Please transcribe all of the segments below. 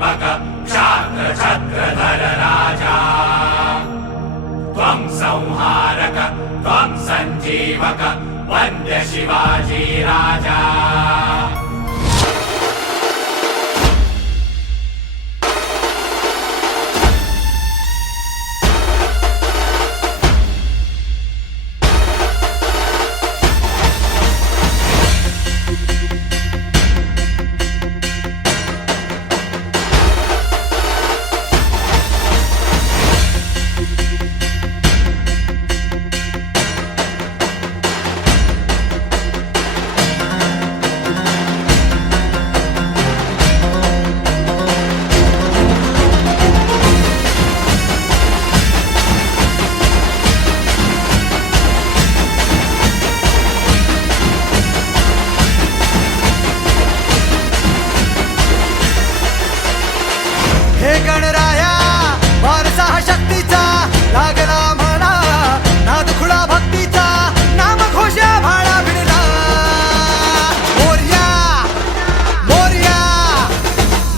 दीपक क्षात्र छत्रधर राजा त्वं संहारक त्वं संजीवक वन्द्य शिवाजी राजा। हे गणराया वारसा हा शक्तीचा लागला म्हणा नाद खुळा भक्तीचा नाम घोषा भाळा भिडला मोरया मोरया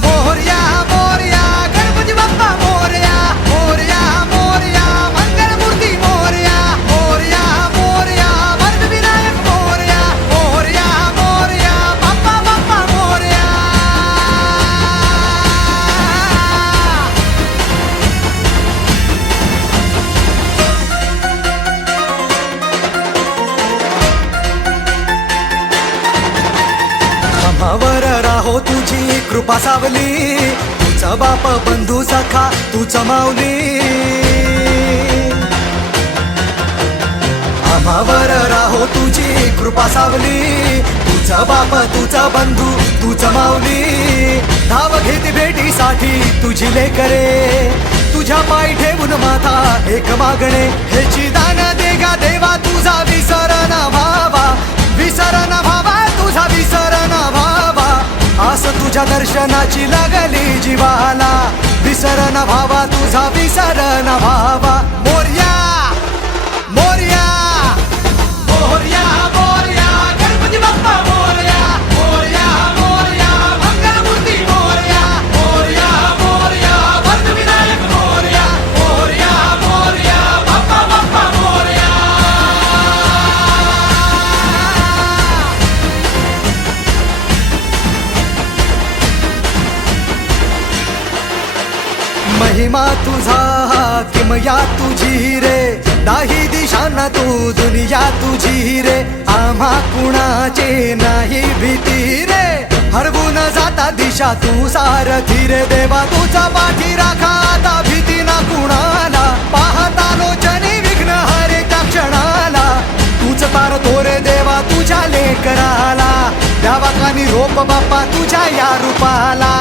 मोरया मोरया गणपती बाप्पा मोरया मोरया मोरया मंगलमूर्ती मोरया मोरया मोरया वरदविनायक मोरया मोरया मोरया बाप्पा बाप्पा मोरया। आम्हावर राहो तुझी कृपा सावली तुझा बाप बंधू सखा तूच माऊली आम्हावर राहो तुझी कृपा सावली तुझा बाप तुझा बंधू तूच माऊली धाव घेत भेटीसाठी तुझी लेकरे तुझ्या पायी ठेवून माथा एक मागणे हेची दान दे गा देवा तुझा विसर न भावा विसर न भावा तुझा विसर न भावा आस तुझ्या दर्शनाची लागली जीवाला विसर न भावा तुझा विसर न भावा मोरया मोरया मोरया मोरया गणपती बाप्पा मोरया मोरया मोरया मंगलमूर्ती मोरया मोरया मोरया वरदविनायक मोरया मोरया मोरया बाप्पा बाप्पा मोरया। महिमा तुझा किमया तुझी रे दाही दिशांना तू दुनिया तुझी रे आम्हा कुणाचे नाही भीती रे हरवून जाता दिशा तू सारथी रे देवा तुझा पाठी राखा आता भीती ना कुणाला पाहता लोचनी विघ्न हरे त्या क्षणाला तूच तार तोरे देवा तुझ्या लेकराला द्यावा कानी रोप बाप्पा तुझ्या या रूपाला।